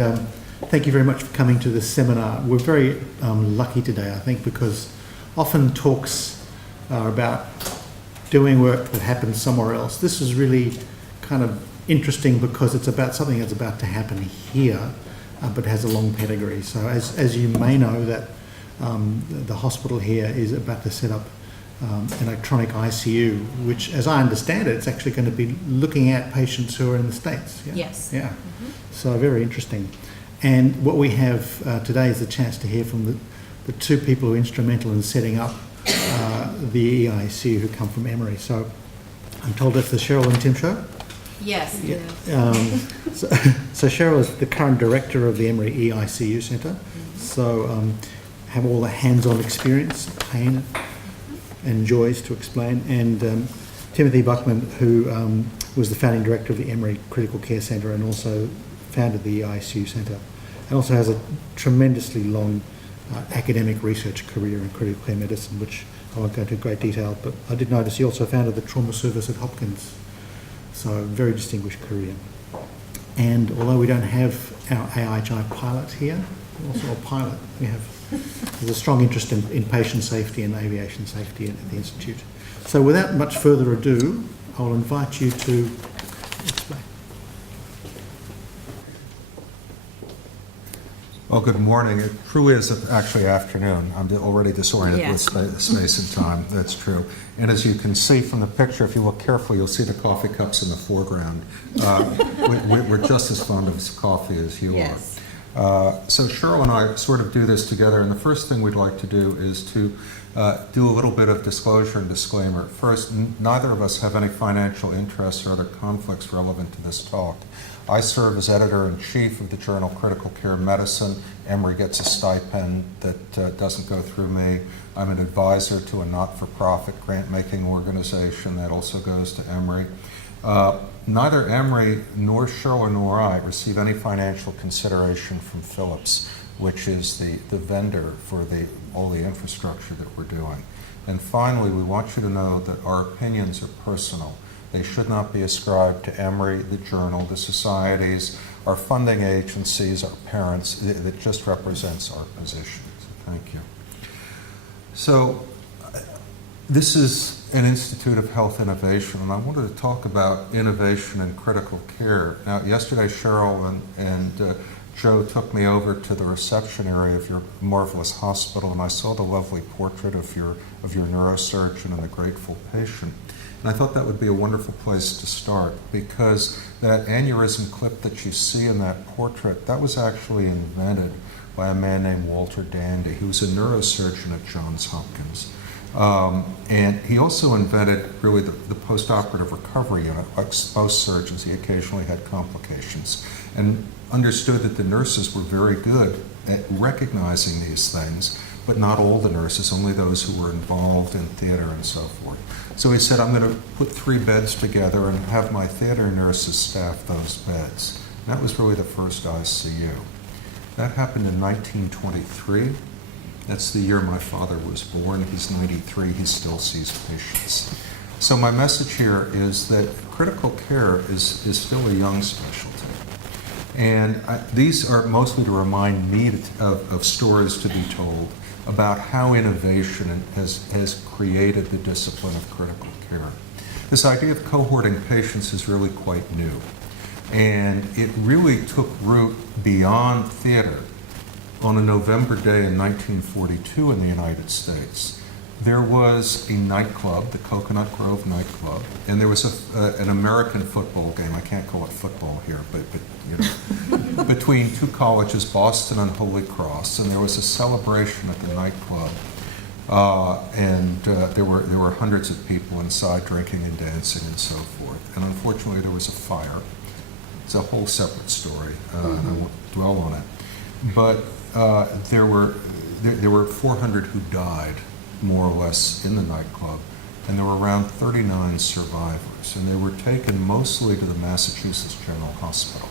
and thank you very much for coming to this seminar. We're very lucky today, I think, because often talks are about doing work that happens somewhere else. This is really kind of interesting because it's about something that's about to happen here, but has a long pedigree. So as you may know, that the hospital here is about to set up an electronic ICU, which, as I understand it, it's actually going to be looking at patients who are in the States. Yeah? Yes. Yeah. So very interesting. And what we have today is the chance to hear from the two people who are instrumental in setting up the eICU, who come from Emory. So I'm told that's the Cheryl and Tim show? Yes. Yeah. So Cheryl is the current director of the Emory eICU Centre. So have all the hands-on experience, pain and joys to explain. And Timothy Buchman, who was the founding director of the Emory Critical Care Centre and also founded the eICU Centre, and also has a tremendously long academic research career in critical care medicine, which I won't go into great detail, but I did notice he also founded the trauma service at Hopkins. So a very distinguished career. And although we don't have our AIHI pilot here, also a pilot, there's a strong interest in patient safety and aviation safety at the Institute. So without much further ado, I'll invite you to explain. Well, good morning. It truly is actually afternoon. I'm already disoriented with space and time. That's true. And as you can see from the picture, if you look carefully, you'll see the coffee cups in the foreground. We're just as fond of coffee as you are. So Cheryl and I sort of do this together, and the first thing we'd like to do is to do a little bit of disclosure and disclaimer. First, neither of us have any financial interests or other conflicts relevant to this talk. I serve as editor-in-chief of the journal Critical Care Medicine. Emory gets a stipend that doesn't go through me. I'm an advisor to a not-for-profit grant-making organization that also goes to Emory. Neither Emory nor Cheryl nor I receive any financial consideration from Philips, which is the vendor for all the infrastructure that we're doing. And finally, we want you to know that our opinions are personal. They should not be ascribed to Emory, the journal, the societies, our funding agencies, our parents. It just represents our position. So thank you. So this is an Institute of Health Innovation, and I wanted to talk about innovation in critical care. Now, yesterday, Cheryl and Joe took me over to the reception area of your marvelous hospital, and I saw the lovely portrait of your neurosurgeon and the grateful patient. And I thought that would be a wonderful place to start, because that aneurysm clip that you see in that portrait, that was actually invented by a man named Walter Dandy, who was a neurosurgeon at Johns Hopkins. And he also invented really the post-operative recovery unit. Like most surgeons, he occasionally had complications, and understood that the nurses were very good at recognizing these things, but not all the nurses, only those who were involved in theater and so forth. So he said, I'm going to put 3 beds together and have my theater nurses staff those beds. And that was really the first ICU. That happened in 1923. That's the year my father was born. He's 93. He still sees patients. So my message here is that critical care is still a young specialty. And these are mostly to remind me of stories to be told about how innovation has created the discipline of critical care. This idea of cohorting patients is really quite new. And it really took root beyond theater. On a November day in 1942 in the United States, there was a nightclub, the Coconut Grove nightclub, and there was an American football game. I can't call it football here, but you know, between 2 colleges, Boston and Holy Cross, and there was a celebration at the nightclub, and there were hundreds of people inside drinking and dancing and so forth. And unfortunately, there was a fire. It's a whole separate story, and I won't dwell on it. But there were 400 who died, more or less, in the nightclub, and there were around 39 survivors, and they were taken mostly to the Massachusetts General Hospital.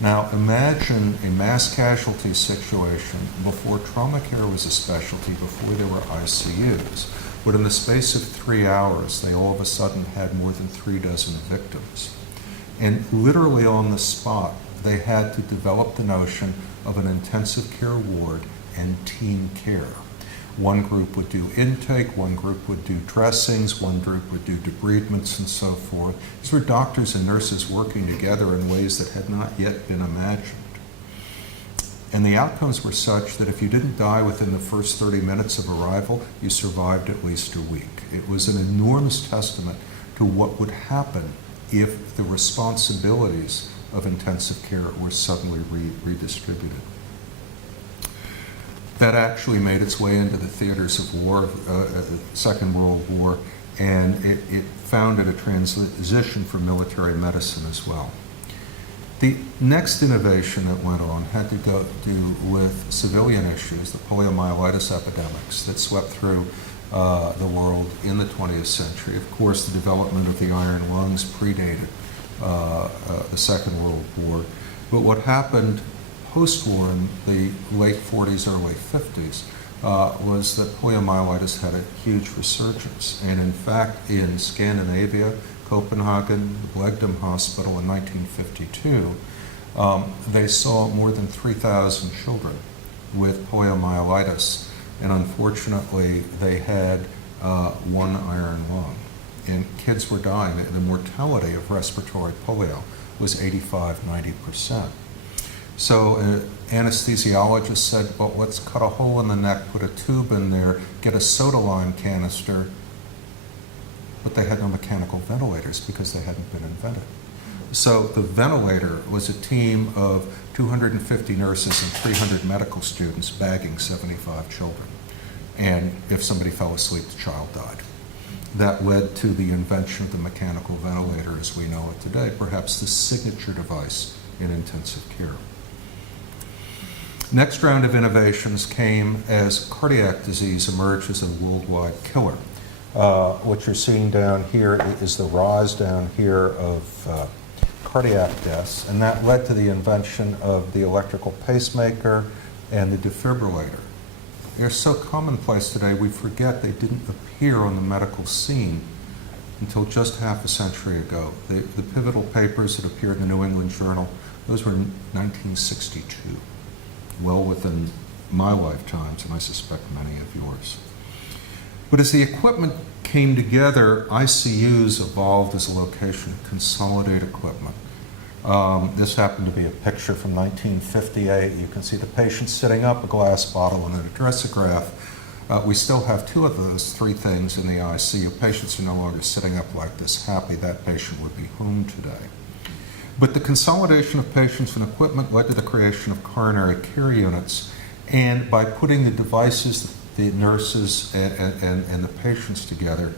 Now, imagine a mass casualty situation before trauma care was a specialty, before there were ICUs, but in the space of 3 hours, they all of a sudden had more than 36 victims. And literally on the spot, they had to develop the notion of an intensive care ward and team care. One group would do intake, one group would do dressings, one group would do debridements and so forth. These were doctors and nurses working together in ways that had not yet been imagined. And the outcomes were such that if you didn't die within the first 30 minutes of arrival, you survived at least a week. It was an enormous testament to what would happen if the responsibilities of intensive care were suddenly redistributed. That actually made its way into the theaters of war, Second World War, and it founded a transition for military medicine as well. The next innovation that went on had to do with civilian issues, the poliomyelitis epidemics that swept through the world in the 20th century. Of course, the development of the iron lungs predated the Second World War. But what happened post-war in the late 40s, early 50s, was that poliomyelitis had a huge resurgence. And in fact, in Scandinavia, Copenhagen, the Blegdam Hospital in 1952, they saw more than 3,000 children with poliomyelitis. And unfortunately, they had one iron lung. And kids were dying. The mortality of respiratory polio was 85–90%. So an anesthesiologist said, well, let's cut a hole in the neck, put a tube in there, get a soda lime canister, but they had no mechanical ventilators because they hadn't been invented. So the ventilator was a team of 250 nurses and 300 medical students bagging 75 children. And if somebody fell asleep, the child died. That led to the invention of the mechanical ventilator as we know it today, perhaps the signature device in intensive care. Next round of innovations came as cardiac disease emerged as a worldwide killer. What you're seeing down here is the rise down here of cardiac deaths, and that led to the invention of the electrical pacemaker and the defibrillator. They're so commonplace today, we forget they didn't appear on the medical scene until just half a century ago. The pivotal papers that appeared in the New England Journal, those were in 1962, well within my lifetimes, and I suspect many of yours. But as the equipment came together, ICUs evolved as a location to consolidate equipment. This happened to be a picture from 1958. You can see the patient sitting up, a glass bottle, and an adressograph. We still have two of those three things in the ICU. Patients are no longer sitting up like this happy. That patient would be home today. But the consolidation of patients and equipment led to the creation of coronary care units. And by putting the devices, the nurses, and the patients together,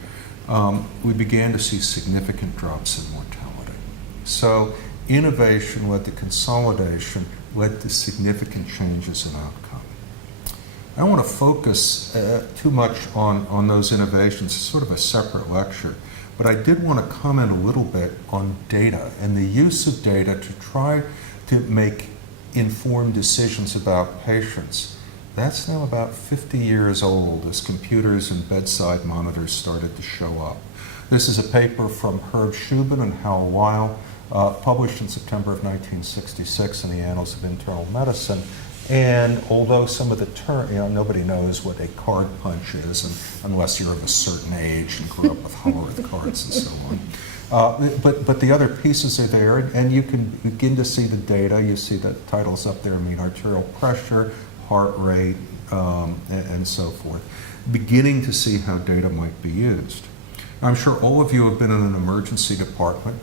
we began to see significant drops in mortality. So innovation led to consolidation, led to significant changes in outcome. I don't want to focus too much on those innovations. It's sort of a separate lecture. But I did want to comment a little bit on data and the use of data to try to make informed decisions about patients. That's now about 50 years old as computers and bedside monitors started to show up. This is a paper from Herb Shubin and Hal Weil, published in September of 1966 in the Annals of Internal Medicine. And although some of the term, nobody knows what a card punch is, unless you're of a certain age and grew up with Hallworth cards and so on. But the other pieces are there, and you can begin to see the data. You see the titles up there, mean arterial pressure, heart rate, and so forth. Beginning to see how data might be used. I'm sure all of you have been in an emergency department.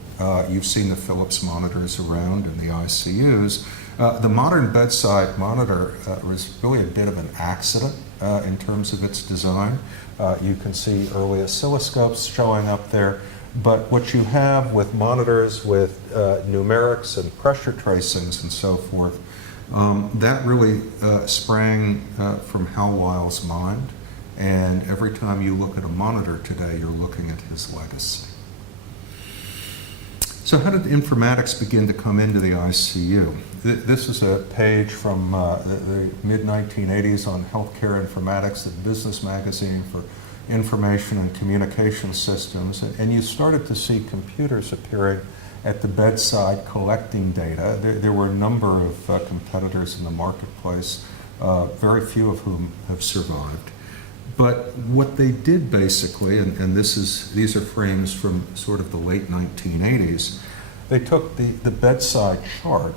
You've seen the Philips monitors around in the ICUs. The modern bedside monitor was really a bit of an accident in terms of its design. You can see early oscilloscopes showing up there, but what you have with monitors with numerics and pressure tracings and so forth, that really sprang from Hal Weil's mind, and every time you look at a monitor today, you're looking at his legacy. So how did informatics begin to come into the ICU? This is a page from the mid-1980s on healthcare informatics, the business magazine for information and communication systems, and you started to see computers appearing at the bedside collecting data. There were a number of competitors in the marketplace, very few of whom have survived. But what they did basically, and these are frames from sort of the late 1980s, they took the bedside chart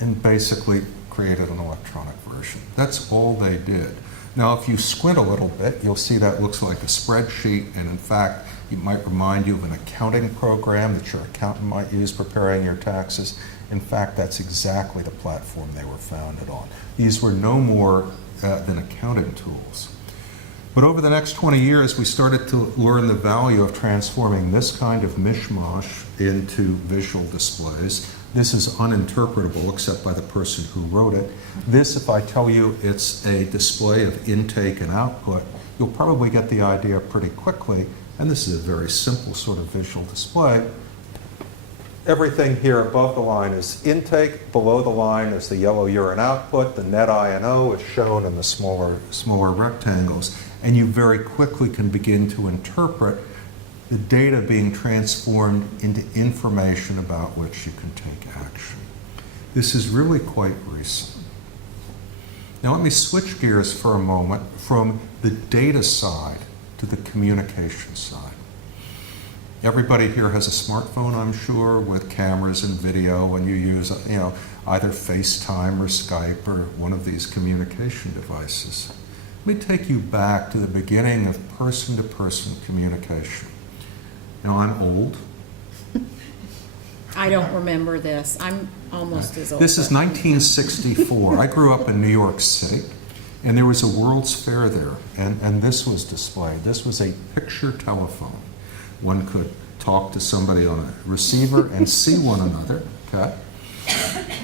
and basically created an electronic version. That's all they did. Now, if you squint a little bit, you'll see that looks like a spreadsheet, and in fact, it might remind you of an accounting program that your accountant might use preparing your taxes. In fact, that's exactly the platform they were founded on. These were no more than accounting tools. But over the next 20 years, we started to learn the value of transforming this kind of mishmash into visual displays. This is uninterpretable except by the person who wrote it. This, if I tell you it's a display of intake and output, you'll probably get the idea pretty quickly. And this is a very simple sort of visual display. Everything here above the line is intake, below the line is the yellow urine output, the net I&O is shown in the smaller rectangles, and you very quickly can begin to interpret the data being transformed into information about which you can take action. This is really quite recent. Now let me switch gears for a moment from the data side to the communication side. Everybody here has a smartphone, I'm sure, with cameras and video, and you use, either FaceTime or Skype or one of these communication devices. Let me take you back to the beginning of person-to-person communication. Now, I'm old. I don't remember this. I'm almost as old. This is 1964. I grew up in New York City, and there was a World's Fair there, and this was displayed. This was a picture telephone. One could talk to somebody on a receiver and see one another, okay?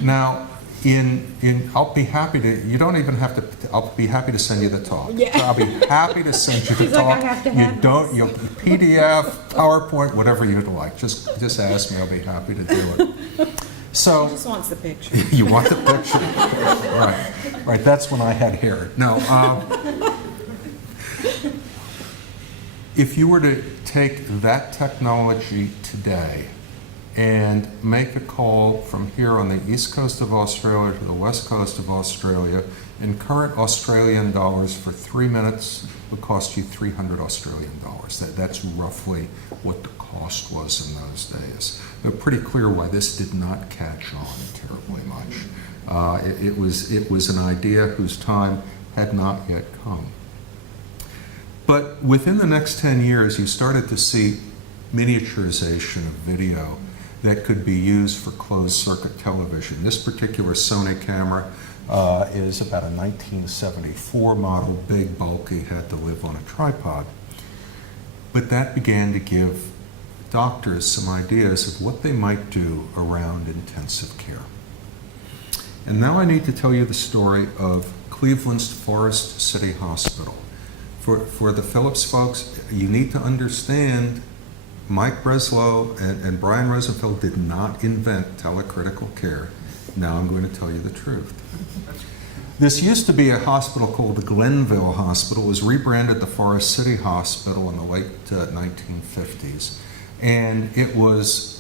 Now, I'll be happy to, you don't even have to, I'll be happy to send you the talk. Yeah. So I'll be happy to send you the He's talk. like, I have to have this. You'll PDF, PowerPoint, whatever you'd like. Just ask me, I'll be happy to do it. So, He just wants the picture. you want the picture? Right, that's when I had hair. No, if you were to take that technology today and make a call from here on the east coast of Australia to the west coast of Australia, in current Australian dollars for 3 minutes would cost you 300 Australian dollars. That's roughly what the cost was in those days. But pretty clear why this did not catch on terribly much. It was an idea whose time had not yet come. But within the next 10 years, you started to see miniaturization of video that could be used for closed-circuit television. This particular Sony camera is about a 1974 model, big, bulky, had to live on a tripod. But that began to give doctors some ideas of what they might do around intensive care. And now I need to tell you the story of Cleveland's Forest City Hospital. For the Phillips folks, you need to understand Mike Breslow and Brian Rosenfeld did not invent telecritical care. Now I'm going to tell you the truth. This used to be a hospital called the Glenville Hospital. It was rebranded the Forest City Hospital in the late 1950s. And it was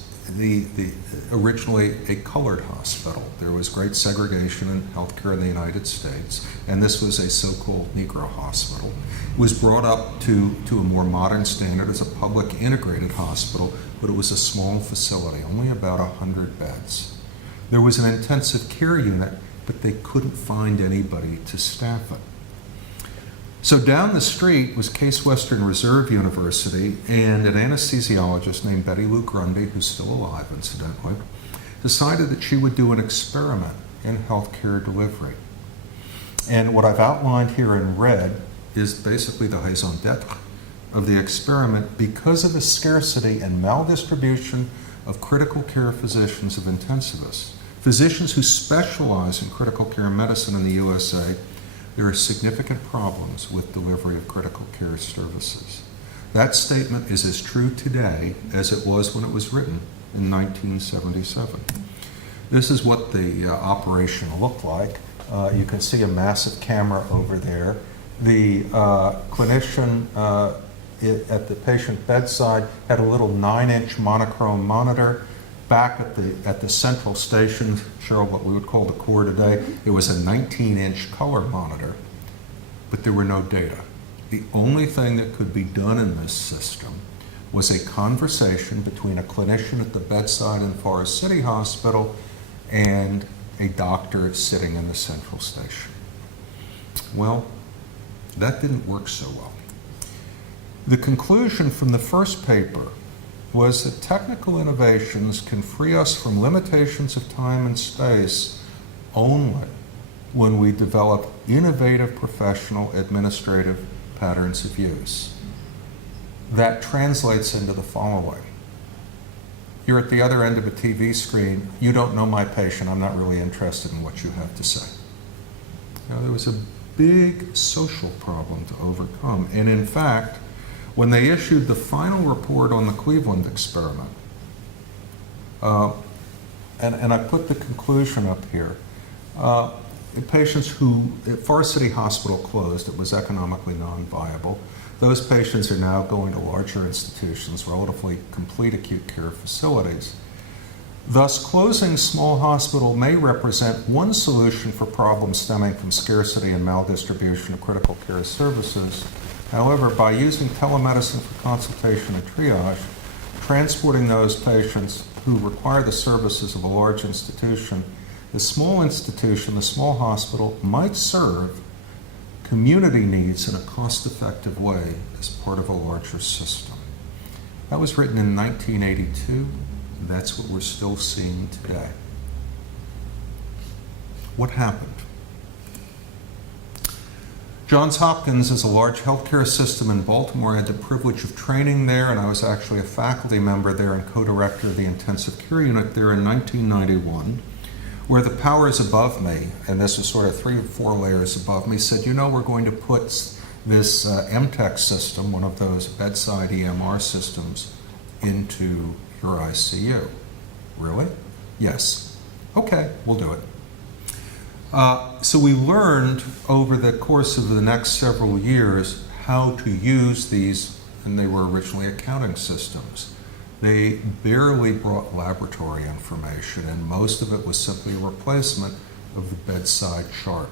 originally a colored hospital. There was great segregation in healthcare in the United States, and this was a so-called Negro hospital. It was brought up to a more modern standard as a public integrated hospital, but it was a small facility, only about 100 beds. There was an intensive care unit, but they couldn't find anybody to staff it. So down the street was Case Western Reserve University, and an anesthesiologist named Betty Lou Grundy, who's still alive incidentally, decided that she would do an experiment in healthcare delivery. And what I've outlined here in red is basically the raison d'etre of the experiment because of the scarcity and maldistribution of critical care physicians, of intensivists. Physicians who specialize in critical care medicine in the USA, there are significant problems with delivery of critical care services. That statement is as true today as it was when it was written in 1977. This is what the operation looked like. You can see a massive camera over there. The clinician at the patient bedside had a little 9-inch monochrome monitor back at the central station, Cheryl, what we would call the core today, it was a 19-inch color monitor, but there were no data. The only thing that could be done in this system was a conversation between a clinician at the bedside in Forest City Hospital and a doctor sitting in the central station. Well, that didn't work so well. The conclusion from the first paper was that technical innovations can free us from limitations of time and space only when we develop innovative professional administrative patterns of use. That translates into the following. You're at the other end of a TV screen, you don't know my patient, I'm not really interested in what you have to say. Now, there was a big social problem to overcome, and in fact, when they issued the final report on the Cleveland experiment, and I put the conclusion up here, patients who, Forest City Hospital closed, it was economically non-viable. Those patients are now going to larger institutions, relatively complete acute care facilities. Thus, closing small hospital may represent one solution for problems stemming from scarcity and maldistribution of critical care services. However, by using telemedicine for consultation and triage, transporting those patients who require the services of a large institution, the small institution, the small hospital, might serve community needs in a cost-effective way as part of a larger system. That was written in 1982. That's what we're still seeing today. What happened? Johns Hopkins is a large healthcare system in Baltimore. I had the privilege of training there, and I was actually a faculty member there and co-director of the intensive care unit there in 1991, where the powers above me, and this is sort of 3 or 4 layers above me, said, you know, we're going to put this MTech system, one of those bedside EMR systems, into your ICU. Really? Yes. Okay, we'll do it. So we learned over the course of the next several years how to use these, and they were originally accounting systems. They barely brought laboratory information, and most of it was simply a replacement of the bedside chart.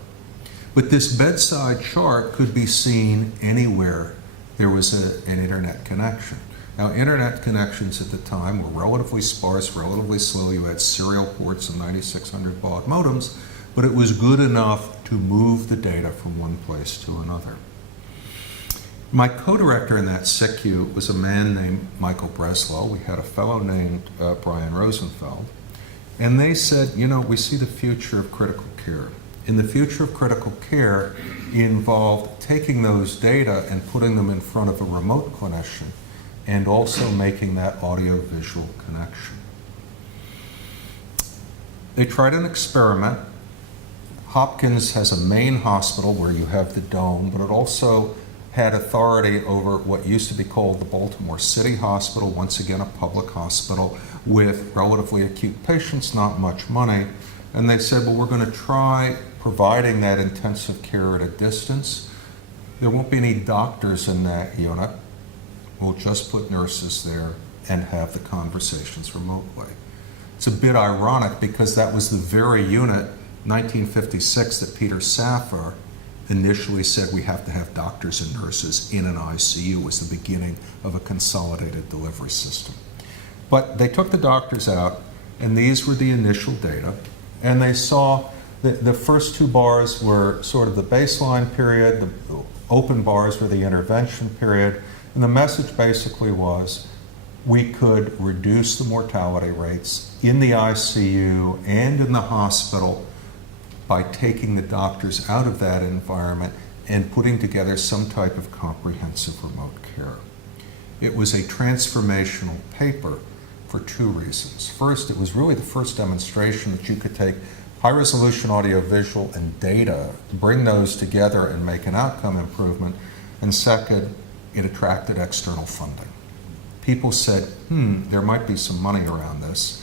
But this bedside chart could be seen anywhere there was an internet connection. Now, internet connections at the time were relatively sparse, relatively slow. You had serial ports and 9600 baud modems, but it was good enough to move the data from one place to another. My co-director in that SICU was a man named Michael Breslow. We had a fellow named Brian Rosenfeld. And they said, you know, we see the future of critical care. And the future of critical care involved taking those data and putting them in front of a remote clinician and also making that audio-visual connection. They tried an experiment. Hopkins has a main hospital where you have the dome, but it also had authority over what used to be called the Baltimore City Hospital, once again a public hospital with relatively acute patients, not much money. And they said, well, we're going to try providing that intensive care at a distance. There won't be any doctors in that unit. We'll just put nurses there and have the conversations remotely. It's a bit ironic because that was the very unit, 1956, that Peter Safar initially said we have to have doctors and nurses in an ICU was the beginning of a consolidated delivery system. But they took the doctors out, and these were the initial data, and they saw that the first 2 bars were sort of the baseline period, the open bars were the intervention period, and the message basically was we could reduce the mortality rates in the ICU and in the hospital by taking the doctors out of that environment and putting together some type of comprehensive remote care. It was a transformational paper for 2 reasons. First, it was really the first demonstration that you could take high-resolution audio-visual and data, bring those together and make an outcome improvement. And second, it attracted external funding. People said, there might be some money around this.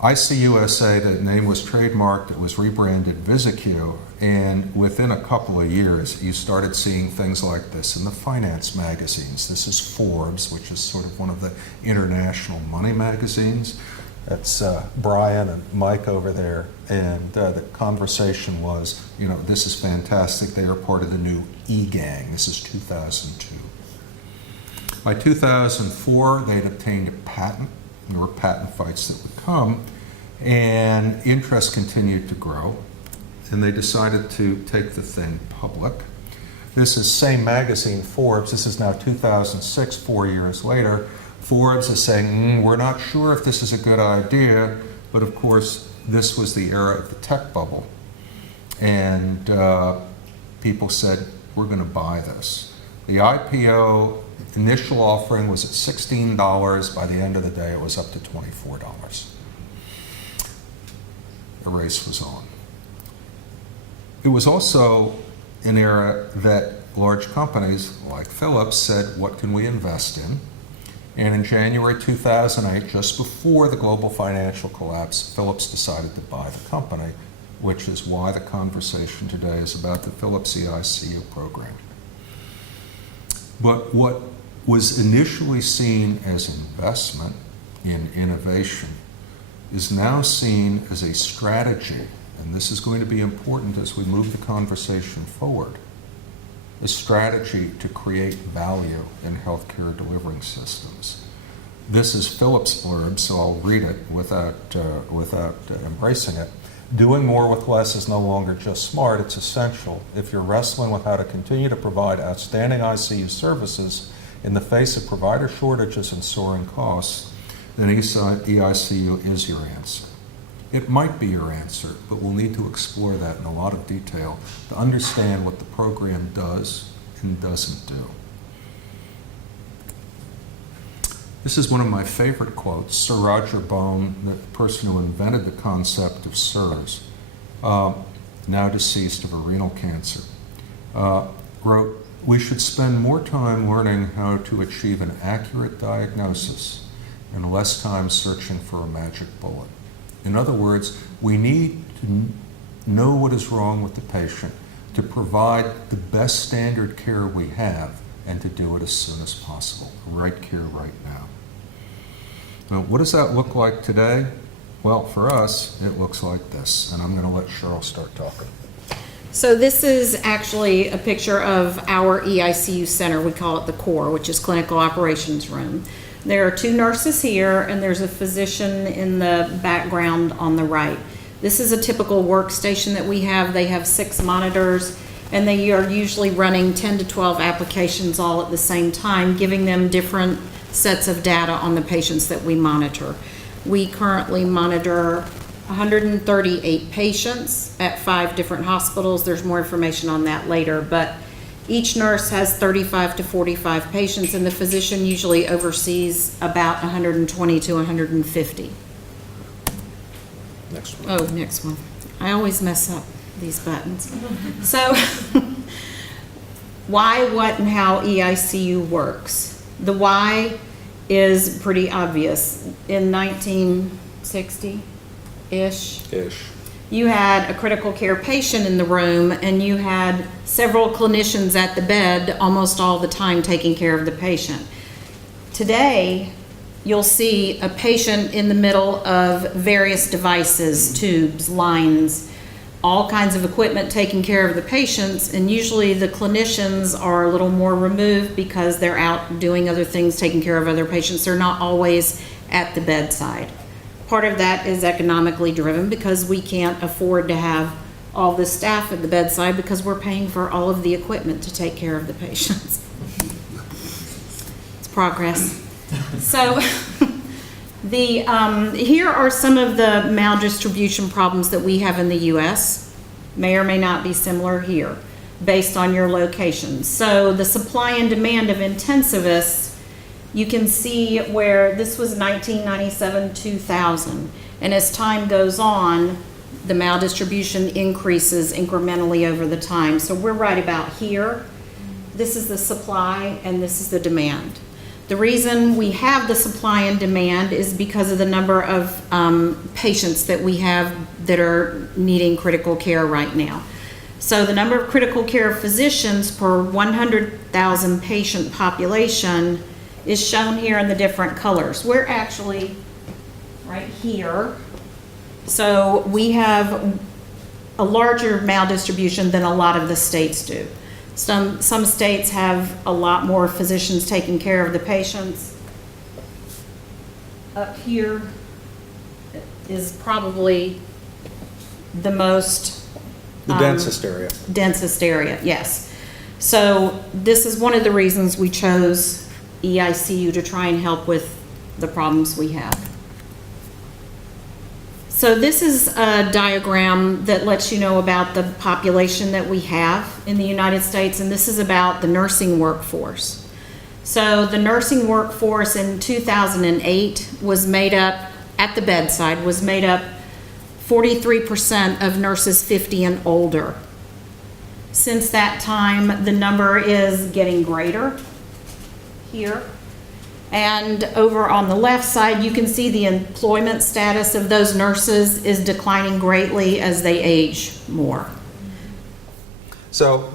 ICUSA, the name was trademarked, it was rebranded VisiQ, and within a couple of years, you started seeing things like this in the finance magazines. This is Forbes, which is sort of one of the international money magazines. That's Brian and Mike over there. And the conversation was, this is fantastic. They are part of the new E-gang. This is 2002. By 2004, they had obtained a patent. There were patent fights that would come, and interest continued to grow, and they decided to take the thing public. This is same magazine, Forbes. This is now 2006, 4 years later. Forbes is saying, we're not sure if this is a good idea, but of course, this was the era of the tech bubble. And people said, we're going to buy this. The IPO initial offering was at $16. By the end of the day, it was up to $24. The race was on. It was also an era that large companies like Philips said, what can we invest in? And in January 2008, just before the global financial collapse, Philips decided to buy the company, which is why the conversation today is about the Philips eICU program. But what was initially seen as investment in innovation is now seen as a strategy, and this is going to be important as we move the conversation forward, a strategy to create value in healthcare delivering systems. This is Philip's blurb, so I'll read it without embracing it. Doing more with less is no longer just smart, it's essential. If you're wrestling with how to continue to provide outstanding ICU services in the face of provider shortages and soaring costs, then eICU is your answer. It might be your answer, but we'll need to explore that in a lot of detail to understand what the program does and doesn't do. This is one of my favorite quotes. Sir Roger Bone, the person who invented the concept of SIRS, now deceased of a renal cancer, wrote, "We should spend more time learning how to achieve an accurate diagnosis and less time searching for a magic bullet." In other words, we need to know what is wrong with the patient to provide the best standard care we have and to do it as soon as possible. Right care, right now. Now, what does that look like today? Well, for us, it looks like this, and I'm going to let Cheryl start talking. So this is actually a picture of our eICU center. We call it the core, which is clinical operations room. There are two nurses here, and there's a physician in the background on the right. This is a typical workstation that we have. They have 6 monitors, and they are usually running 10 to 12 applications all at the same time, giving them different sets of data on the patients that we monitor. We currently monitor 138 patients at 5 different hospitals. There's more information on that later, but each nurse has 35 to 45 patients, and the physician usually oversees about 120 to 150. Next one. Oh, next one. I always mess up these buttons. So, why, what, and how eICU works. The why is pretty obvious. In 1960-ish, you had a critical care patient in the room, and you had several clinicians at the bed almost all the time taking care of the patient. Today, you'll see a patient in the middle of various devices, tubes, lines, all kinds of equipment taking care of the patients, and usually the clinicians are a little more removed because they're out doing other things, taking care of other patients. They're not always at the bedside. Part of that is economically driven because we can't afford to have all the staff at the bedside because we're paying for all of the equipment to take care of the patients. It's progress. So here are some of the maldistribution problems that we have in the U.S. May or may not be similar here based on your location. So the supply and demand of intensivists, you can see where this was 1997-2000, and as time goes on, the maldistribution increases incrementally over the time. So we're right about here. This is the supply and this is the demand. The reason we have the supply and demand is because of the number of patients that we have that are needing critical care right now. So the number of critical care physicians per 100,000 patient population is shown here in the different colors. We're actually right here. So we have a larger maldistribution than a lot of the states do. Some states have a lot more physicians taking care of the patients. Up here is probably the most The densest area. densest area, yes. So this is one of the reasons we chose eICU to try and help with the problems we have. So this is a diagram that lets you know about the population that we have in the United States, and this is about the nursing workforce. So the nursing workforce in 2008 was made up, at the bedside, was made up 43% of nurses 50 and older. Since that time, the number is getting greater here. And over on the left side, you can see the employment status of those nurses is declining greatly as they age more. So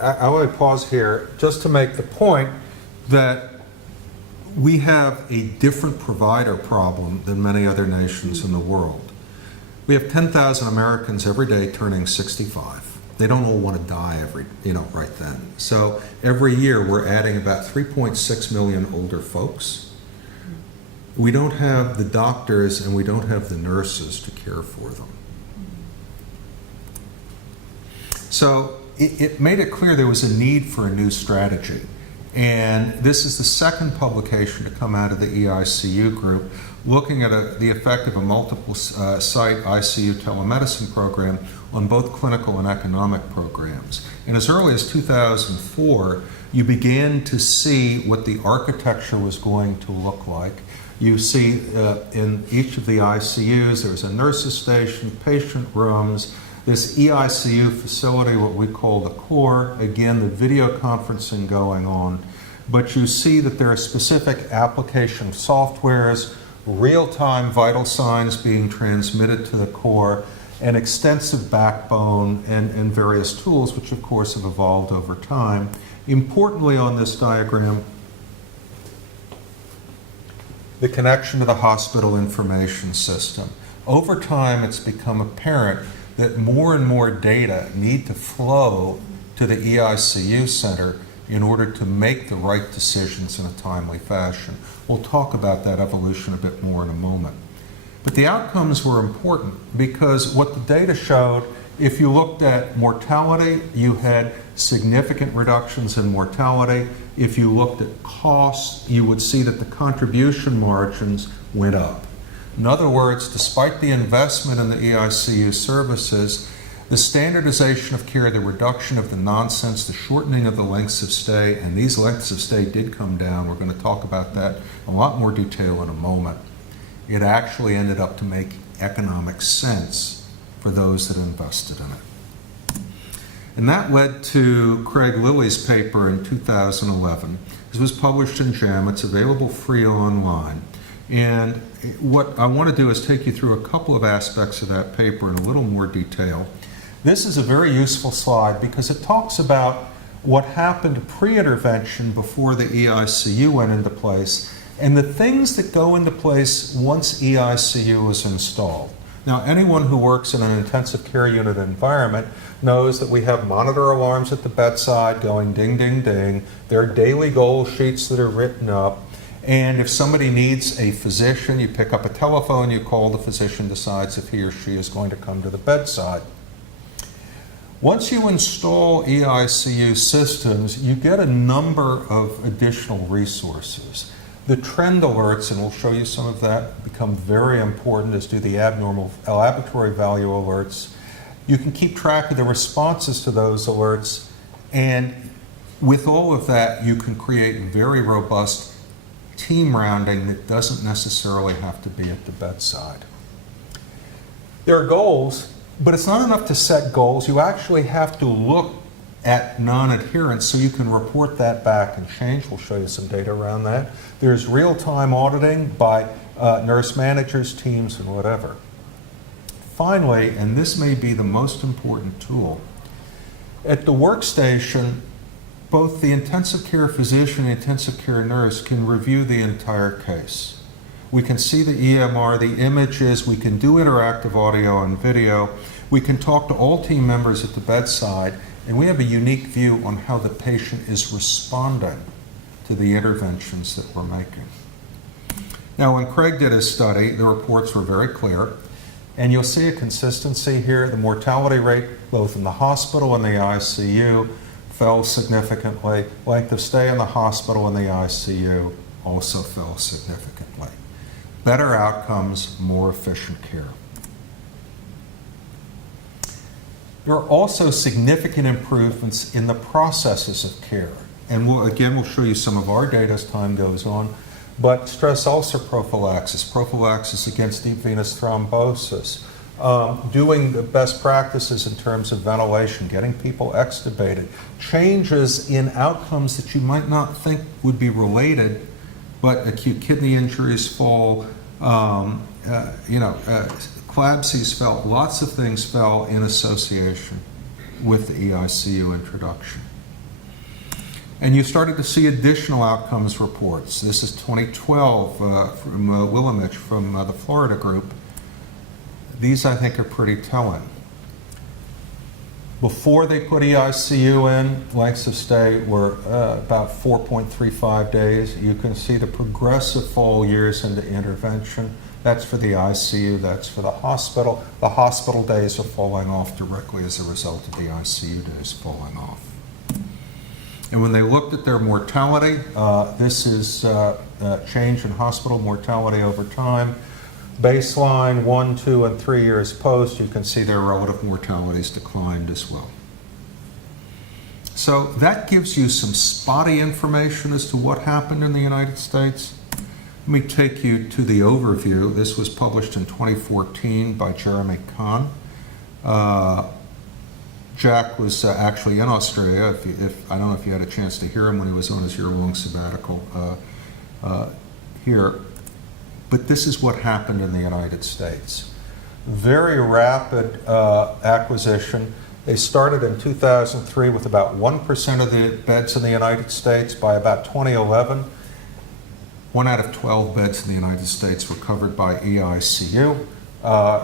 I want to pause here just to make the point that we have a different provider problem than many other nations in the world. We have 10,000 Americans every day turning 65. They don't all want to die right then. So every year we're adding about 3.6 million older folks. We don't have the doctors and we don't have the nurses to care for them. So it made it clear there was a need for a new strategy. And this is the second publication to come out of the eICU group looking at the effect of a multiple site ICU telemedicine program on both clinical and economic programs. And as early as 2004, you began to see what the architecture was going to look like. You see in each of the ICUs, there's a nurse's station, patient rooms, this eICU facility, what we call the core, again, the video conferencing going on. But you see that there are specific application softwares, real-time vital signs being transmitted to the core, an extensive backbone, and various tools, which of course have evolved over time. Importantly on this diagram, the connection to the hospital information system. Over time, it's become apparent that more and more data need to flow to the eICU center in order to make the right decisions in a timely fashion. We'll talk about that evolution a bit more in a moment. But the outcomes were important because what the data showed, if you looked at mortality, you had significant reductions in mortality. If you looked at costs, you would see that the contribution margins went up. In other words, despite the investment in the eICU services, the standardization of care, the reduction of the nonsense, the shortening of the lengths of stay, and these lengths of stay did come down. We're going to talk about that in a lot more detail in a moment. It actually ended up to make economic sense for those that invested in it. And that led to Craig Lilly's paper in 2011. This was published in JAMA. It's available free online. And what I want to do is take you through a couple of aspects of that paper in a little more detail. This is a very useful slide because it talks about what happened pre-intervention before the eICU went into place and the things that go into place once eICU is installed. Now, anyone who works in an intensive care unit environment knows that we have monitor alarms at the bedside going ding, ding, ding. There are daily goal sheets that are written up. And if somebody needs a physician, you pick up a telephone, you call, the physician decides if he or she is going to come to the bedside. Once you install eICU systems, you get a number of additional resources. The trend alerts, and we'll show you some of that, become very important, as do the abnormal laboratory value alerts. You can keep track of the responses to those alerts, and with all of that, you can create very robust team rounding that doesn't necessarily have to be at the bedside. There are goals, but it's not enough to set goals. You actually have to look at non-adherence so you can report that back and change. We'll show you some data around that. There's real-time auditing by nurse managers, teams, and whatever. Finally, and this may be the most important tool, at the workstation, both the intensive care physician and intensive care nurse can review the entire case. We can see the EMR, the images, we can do interactive audio and video. We can talk to all team members at the bedside, and we have a unique view on how the patient is responding to the interventions that we're making. Now, when Craig did his study, the reports were very clear, and you'll see a consistency here. The mortality rate, both in the hospital and the ICU, fell significantly. Length of stay in the hospital and the ICU also fell significantly. Better outcomes, more efficient care. There are also significant improvements in the processes of care. And we'll show you some of our data as time goes on. But stress ulcer prophylaxis against deep venous thrombosis, doing the best practices in terms of ventilation, getting people extubated, changes in outcomes that you might not think would be related, but acute kidney injuries fall, CLABSIs fell, lots of things fell in association with the eICU introduction. And you started to see additional outcomes reports. This is 2012 from Willamich from the Florida group. These, I think, are pretty telling. Before they put eICU in, lengths of stay were about 4.35 days. You can see the progressive fall years into intervention. That's for the ICU, that's for the hospital. The hospital days are falling off directly as a result of the ICU days falling off. And when they looked at their mortality, this is change in hospital mortality over time. Baseline 1, 2, and 3 years post, you can see their relative mortalities declined as well. So that gives you some spotty information as to what happened in the United States. Let me take you to the overview. This was published in 2014 by Jeremy Kahn. Jack was actually in Australia. I don't know if you had a chance to hear him when he was on his year-long sabbatical here. But this is what happened in the United States. Very rapid acquisition. They started in 2003 with about 1% of the beds in the United States. By about 2011, 1 out of 12 beds in the United States were covered by eICU.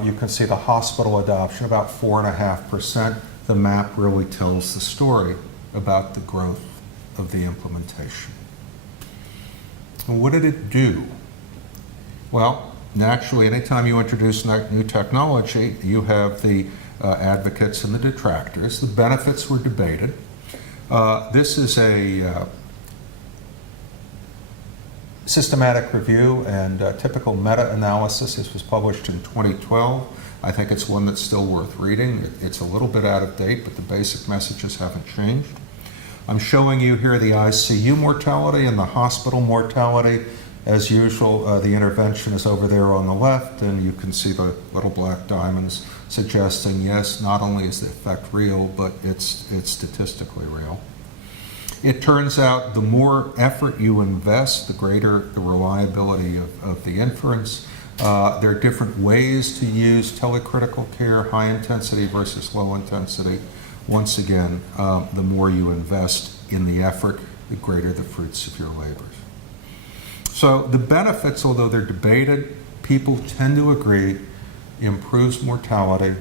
You can see the hospital adoption, about 4.5%. The map really tells the story about the growth of the implementation. And what did it do? Well, naturally, anytime you introduce new technology, you have the advocates and the detractors. The benefits were debated. This is a systematic review and typical meta-analysis. This was published in 2012. I think it's one that's still worth reading. It's a little bit out of date, but the basic messages haven't changed. I'm showing you here the ICU mortality and the hospital mortality. As usual, the intervention is over there on the left, and you can see the little black diamonds suggesting, yes, not only is the effect real, but it's statistically real. It turns out the more effort you invest, the greater the reliability of the inference. There are different ways to use telecritical care, high intensity versus low intensity. Once again, the more you invest in the effort, the greater the fruits of your labors. So the benefits, although they're debated, people tend to agree, improves mortality,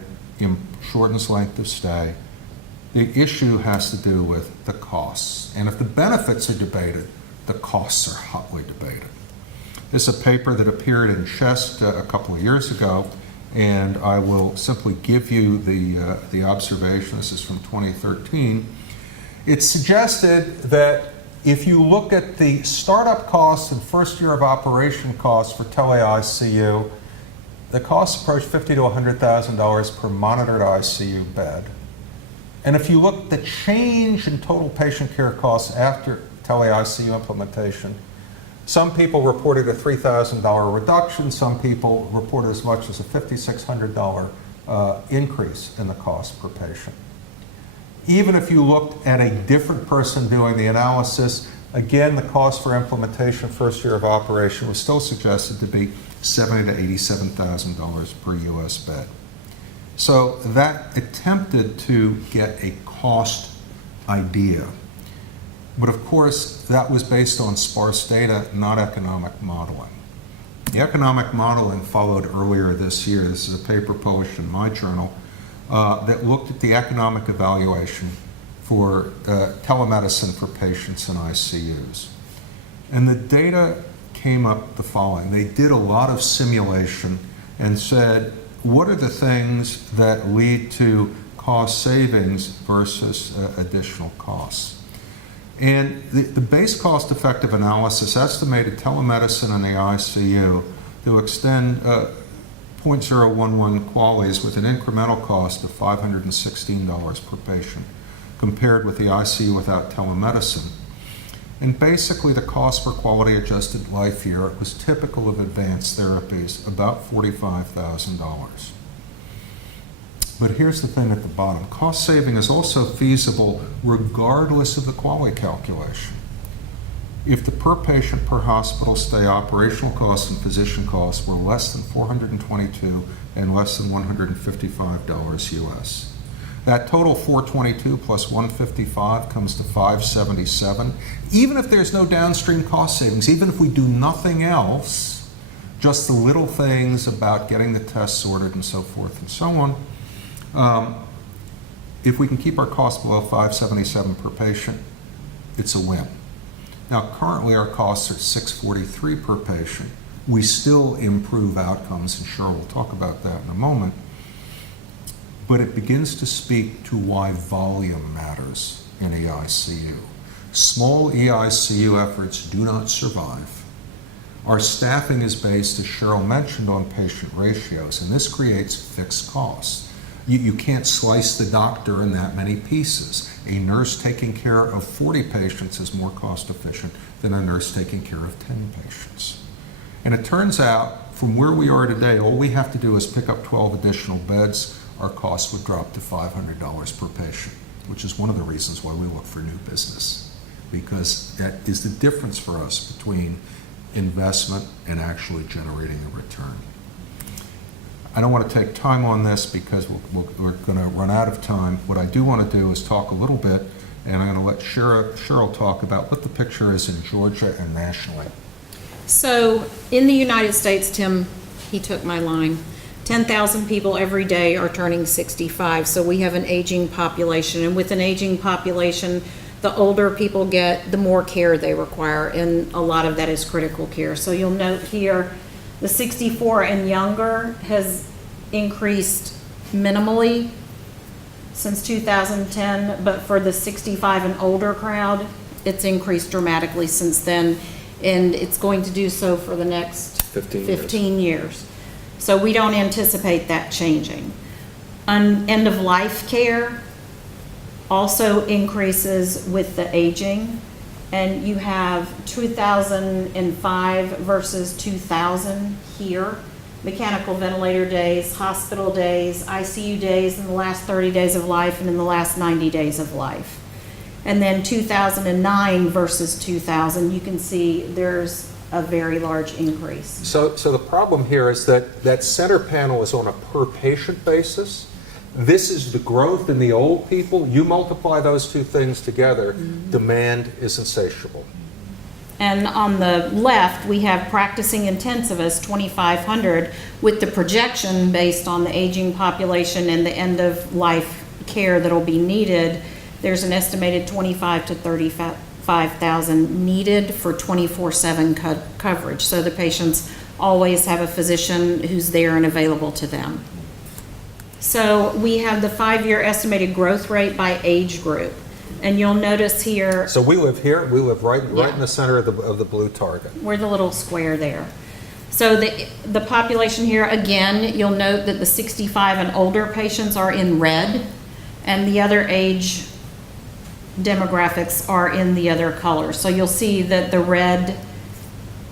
shortens length of stay. The issue has to do with the costs. And if the benefits are debated, the costs are hotly debated. This is a paper that appeared in Chest a couple of years ago, and I will simply give you the observation. This is from 2013. It suggested that if you look at the startup costs and first year of operation costs for tele-ICU, the costs approach $50,000 to $100,000 per monitored ICU bed. And if you look at the change in total patient care costs after tele-ICU implementation, some people reported a $3,000 reduction, some people reported as much as a $5,600 increase in the cost per patient. Even if you looked at a different person doing the analysis, again, the cost for implementation first year of operation was still suggested to be $70,000 to $87,000 per US bed. So that attempted to get a cost idea. But of course, that was based on sparse data, not economic modeling. The economic modeling followed earlier this year. This is a paper published in my journal that looked at the economic evaluation for telemedicine for patients in ICUs. And the data came up the following. They did a lot of simulation and said, what are the things that lead to cost savings versus additional costs? And the base cost-effective analysis estimated telemedicine in the ICU to extend 0.011 QALYs with an incremental cost of $516 per patient, compared with the ICU without telemedicine. And basically, the cost per quality adjusted life year was typical of advanced therapies, about $45,000. But here's the thing at the bottom. Cost saving is also feasible regardless of the quality calculation. If the per patient per hospital stay operational costs and physician costs were less than $422 and less than $155 US. That total 422 plus 155 comes to 577. Even if there's no downstream cost savings, even if we do nothing else, just the little things about getting the tests sorted and so forth and so on, if we can keep our costs below 577 per patient, it's a win. Now, currently our costs are 643 per patient. We still improve outcomes, and Cheryl will talk about that in a moment. But it begins to speak to why volume matters in eICU. Small eICU efforts do not survive. Our staffing is based, as Cheryl mentioned, on patient ratios, and this creates fixed costs. You can't slice the doctor in that many pieces. A nurse taking care of 40 patients is more cost efficient than a nurse taking care of 10 patients. And it turns out, from where we are today, all we have to do is pick up 12 additional beds. Our costs would drop to $500 per patient, which is one of the reasons why we look for new business, because that is the difference for us between investment and actually generating a return. I don't want to take time on this because we're going to run out of time. What I do want to do is talk a little bit, and I'm going to let Cheryl talk about what the picture is in Georgia and nationally. So in the United States, Tim, he took my line. 10,000 people every day are turning 65, so we have an aging population, and with an aging population, the older people get, the more care they require, and a lot of that is critical care. So you'll note here, the 64 and younger has increased minimally since 2010, but for the 65 and older crowd, it's increased dramatically since then, and it's going to do so for the next 15 years. So we don't anticipate that changing. End-of-life care also increases with the aging, and you have 2005 versus 2000 here. Mechanical ventilator days, hospital days, ICU days in the last 30 days of life and in the last 90 days of life. And then 2009 versus 2000, you can see there's a very large increase. So the problem here is that center panel is on a per patient basis. This is the growth in the old people. You multiply those two things together, demand is insatiable. And on the left, we have practicing intensivists, 2,500, with the projection based on the aging population and the end-of-life care that'll be needed. There's an estimated 25 to 35,000 needed for 24/7 coverage. So the patients always have a physician who's there and available to them. So we have the 5-year estimated growth rate by age group. And you'll notice here. So we live here, we live right in the center of the blue target. We're the little square there. So the population here, again, you'll note that the 65 and older patients are in red, and the other age demographics are in the other colors. So you'll see that the red